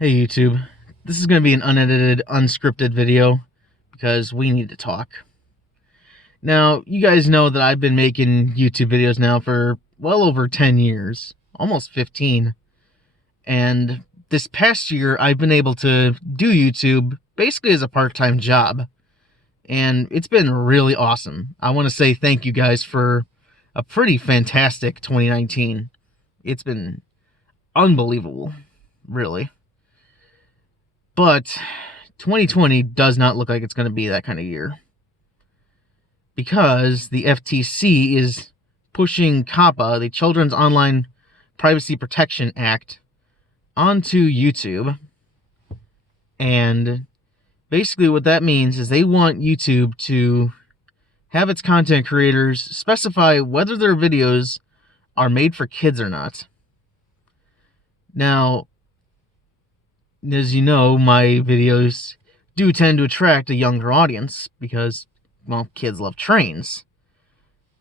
Hey YouTube, this is going to be an unedited, unscripted video because we need to talk. Now, you guys know that I've been making YouTube videos now for well over 10 years, almost 15. And this past year, I've been able to do YouTube basically as a part-time job. And it's been really awesome. I want to say thank you guys for a pretty fantastic 2019. It's been unbelievable, really. But 2020 does not look like it's going to be that kind of year, because the FTC is pushing COPPA, the Children's Online Privacy Protection Act, onto YouTube. And basically what that means is they want YouTube to have its content creators specify whether their videos are made for kids or not. Now, as you know, my videos do tend to attract a younger audience because, well, kids love trains.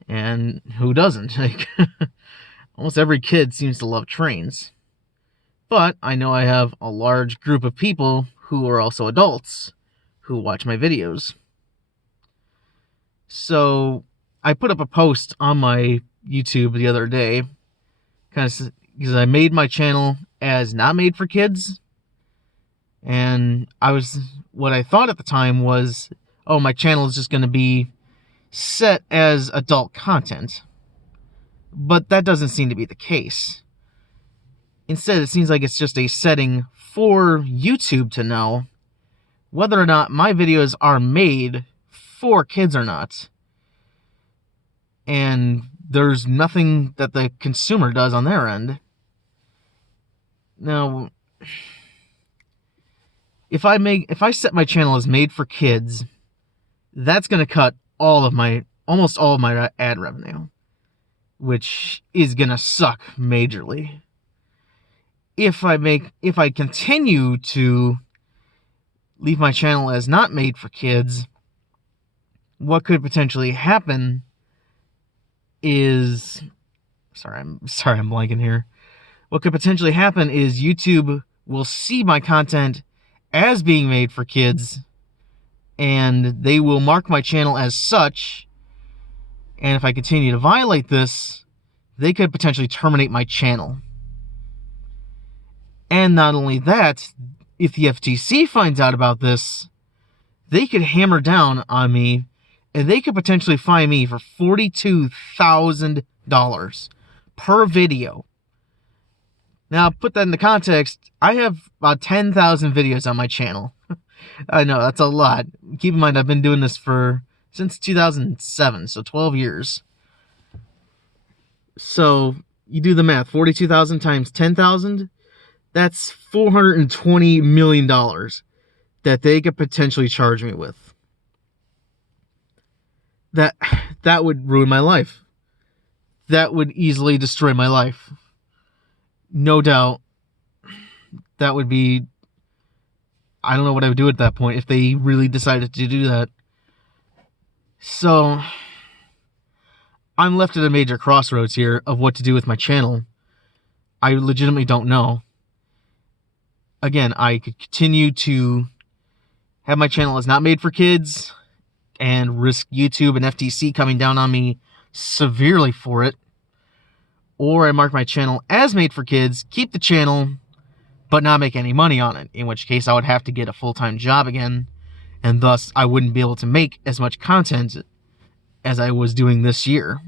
And who doesn't? Like, almost every kid seems to love trains. But I know I have a large group of people who are also adults who watch my videos. So I put up a post on my YouTube the other day, kind of because I made my channel as not made for kids. And what I thought at the time was, oh, my channel is just going to be set as adult content. But that doesn't seem to be the case. Instead, it seems like it's just a setting for YouTube to know whether or not my videos are made for kids or not. And there's nothing that the consumer does on their end. Now, if I set my channel as made for kids, that's going to cut almost all of my ad revenue, which is going to suck majorly. If I continue to leave my channel as not made for kids, what could potentially happen is, I'm blanking here. What could potentially happen is YouTube will see my content as being made for kids, and they will mark my channel as such. And if I continue to violate this, they could potentially terminate my channel. And not only that, if the FTC finds out about this, they could hammer down on me, and they could potentially fine me for $42,000 per video. Now, put that into context, I have about 10,000 videos on my channel. I know, that's a lot. Keep in mind, I've been doing this since 2007, so 12 years. So, you do the math. 42,000 times 10,000, that's $420 million that they could potentially charge me with. That would ruin my life. That would easily destroy my life. No doubt, that would be, I don't know what I would do at that point if they really decided to do that. So, I'm left at a major crossroads here of what to do with my channel. I legitimately don't know. Again, I could continue to have my channel as not made for kids and risk YouTube and FTC coming down on me severely for it. Or I mark my channel as made for kids, keep the channel, but not make any money on it, in which case I would have to get a full-time job again, and thus I wouldn't be able to make as much content as I was doing this year.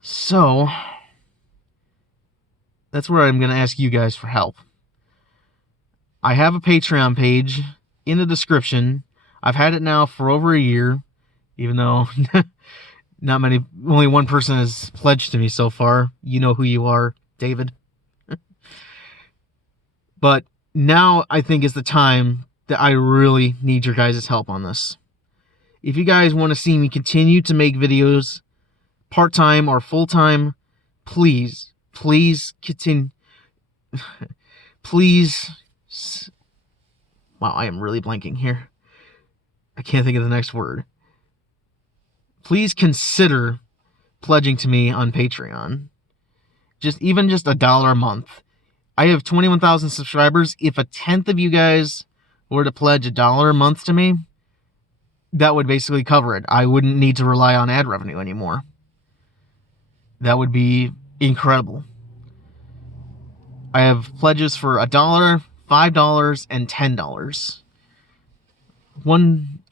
So, that's where I'm going to ask you guys for help. I have a Patreon page in the description. I've had it now for over a year, even though only one person has pledged to me so far. You know who you are, David. But now I think is the time that I really need your guys' help on this. If you guys want to see me continue to make videos part-time or full-time, please continue. Please. Wow, I am really blanking here. I can't think of the next word. Please consider pledging to me on Patreon. Even just $1 a month. I have 21,000 subscribers. If a tenth of you guys were to pledge $1 a month to me, that would basically cover it. I wouldn't need to rely on ad revenue anymore. That would be incredible. I have pledges for $1, $5, and $10.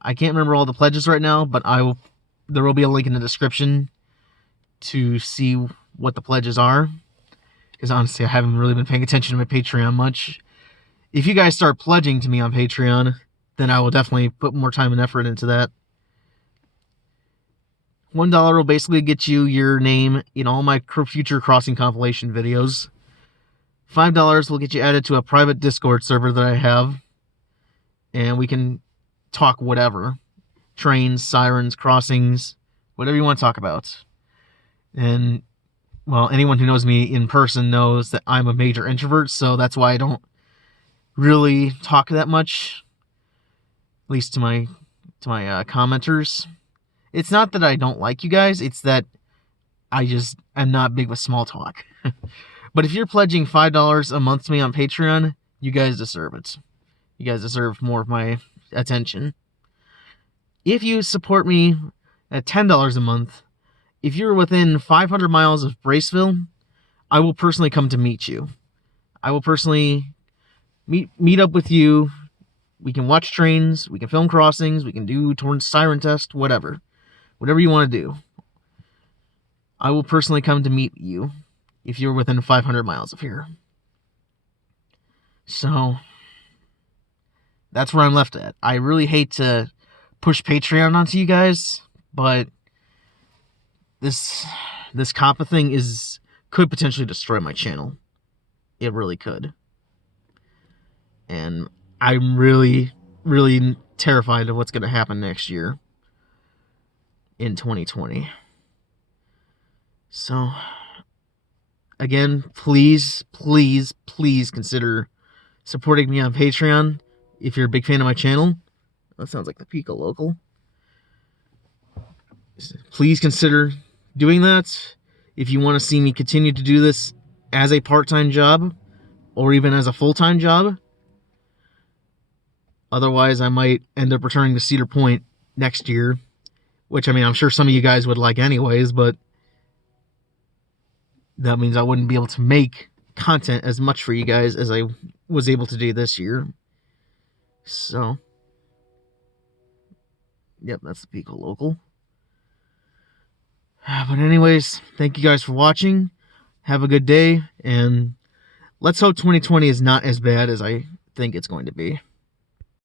I can't remember all the pledges right now, but there will be a link in the description to see what the pledges are. Because honestly, I haven't really been paying attention to my Patreon much. If you guys start pledging to me on Patreon, then I will definitely put more time and effort into that. $1 will basically get you your name in all my future crossing compilation videos. $5 will get you added to a private Discord server that I have. And we can talk whatever. Trains, sirens, crossings, whatever you want to talk about. And, well, anyone who knows me in person knows that I'm a major introvert, so that's why I don't really talk that much. At least to my commenters. It's not that I don't like you guys, it's that I'm not big with small talk. But if you're pledging $5 a month to me on Patreon, you guys deserve it. You guys deserve more of my attention. If you support me at $10 a month, if you're within 500 miles of Braceville, I will personally come to meet you. I will personally meet up with you. We can watch trains, we can film crossings, we can do Torrance siren test, whatever. Whatever you want to do. I will personally come to meet you if you're within 500 miles of here. So, that's where I'm left at. I really hate to push Patreon onto you guys, but this COPPA thing could potentially destroy my channel. It really could. And I'm really, really terrified of what's going to happen next year in 2020. So, again, please, please, please consider supporting me on Patreon if you're a big fan of my channel. That sounds like the Pico local. Please consider doing that if you want to see me continue to do this as a part-time job or even as a full-time job. Otherwise, I might end up returning to Cedar Point next year, which, I mean, I'm sure some of you guys would like anyways, but that means I wouldn't be able to make content as much for you guys as I was able to do this year. So, yep, that's the Pico local. But anyways, thank you guys for watching. Have a good day, and let's hope 2020 is not as bad as I think it's going to be.